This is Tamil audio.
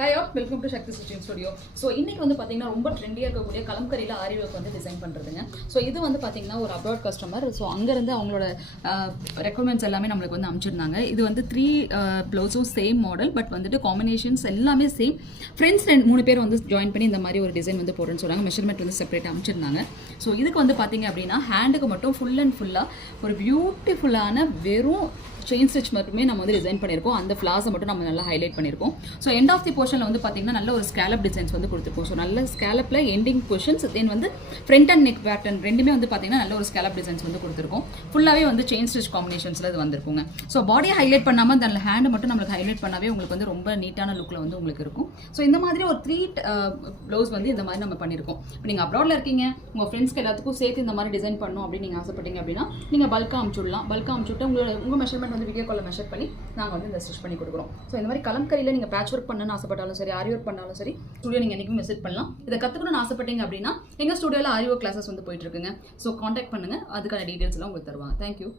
Hi all, welcome to Sakthi stitching studio. So இன்றைக்கி வந்து பார்த்தீங்கன்னா ரொம்ப ட்ரெண்டியாக இருக்கக்கூடிய கலம்கரியில் ஆரி ஒர்க் வந்து டிசைன் பண்ணுறதுங்க. ஸோ இது வந்து பார்த்தீங்கன்னா ஒரு அப்ராட் கஸ்டமர். ஸோ அங்கேருந்து அவங்களோட ரெக்குவயர்மெண்ட்ஸ் எல்லாமே நம்மளுக்கு வந்து அனுப்பிச்சிருந்தாங்க. இது வந்து 3 ப்ளவுஸும் சேம் மாடல், பட் வந்துட்டு காம்பினேஷன்ஸ் எல்லாமே சேம். ஃப்ரெண்ட்ஸ் 3 பேர் வந்து ஜாயின் பண்ணி இந்த மாதிரி ஒரு டிசைன் வந்து போடுறேன்னு சொன்னாங்க. மெஷர்மெண்ட் வந்து செப்பரேட்டாக அனுப்பிச்சிருந்தாங்க. ஸோ இதுக்கு வந்து பார்த்தீங்க அப்படின்னா ஹேண்டுக்கு மட்டும் ஃபுல் அண்ட் ஃபுல்லாக ஒரு பியூட்டிஃபுல்லான வெறும் செயின் ஸ்டிச் மட்டுமே நம்ம வந்து டிசைன் பண்ணியிருக்கோம். அந்த ஃப்ளாஸை மட்டும் நம்ம நல்லா ஹைலைட் பண்ணியிருக்கோம். ஸோ எண்ட் ஆஃப் தி போர்ஷனில் வந்து பார்த்தீங்கன்னா நல்ல ஒரு ஸ்கேலப் டிசைன்ஸ் வந்து கொடுத்துருக்கோம். ஸோ நல்ல ஸ்கேலப்பில் எண்டிங் போர்ஷன்ஸ், தென் வந்து ஃப்ரண்ட் அண்ட் நெக் பேட்டர்ன் ரெண்டுமே வந்து பார்த்தீங்கன்னா நல்ல ஒரு ஸ்கேலப் டிசைன்ஸ் வந்து கொடுத்துருக்கோம். ஃபுல்லாகவே வந்து செயின் ஸ்டிச் காம்பினேஷன்ஸில் இது வந்திருக்குங்க. ஸோ பாடியை ஹைலைட் பண்ணாமல் அந்த ஹேண்டை மட்டும் நம்மளுக்கு ஹைலைட் பண்ணாவே உங்களுக்கு வந்து ரொம்ப நீட்டான லுக்கில் வந்து உங்களுக்கு இருக்கும். ஸோ இந்த மாதிரி ஒரு 3 ப்ளவுஸ் வந்து இந்த மாதிரி நம்ம பண்ணியிருக்கோம். இப்போ நீங்கள் அப்ராடில் இருக்கீங்க, உங்கள் ஃப்ரெண்ட்ஸ்க்கு எல்லாத்துக்கும் சேர்த்து இந்த மாதிரி டிசைன் பண்ணணும் அப்படின்னு நீங்கள் ஆசைப்பட்டீங்க அப்படின்னா நீங்கள் பல்காக அமுச்சுடலாம். பல்காக அமுச்சுட்டு உங்கள் மெஷர்மெண்ட் வந்து வீடியோ காலில் மெஷர் பண்ணி நாங்கள் வந்து இந்த ஸ்டிச் பண்ணி கொடுக்குறோம். ஸோ இந்த மாதிரி கலம்கரியில் நீங்கள் பேட்ச் ஒர்க் பண்ணணும்னு ஆசைப்பட்டாலும் சரி, ஆரி ஒர்க் பண்ணாலும் சரி, ஸ்டுடியோ நீங்கள் என்றைக்கும் விசிட் பண்ணலாம். இதை கற்றுக்கணும்னு ஆசைப்பட்டீங்க அப்படின்னா எங்கள் ஸ்டுடியோவில் ஆரி ஒர்க் கிளாஸஸ் வந்து போயிட்டு இருக்குங்க. ஸோ காண்டாக்ட் பண்ணுங்கள், அதுக்கான டீட்டெயில்ஸ்லாம் உங்களுக்கு தருவாங்க. தேங்க்யூ.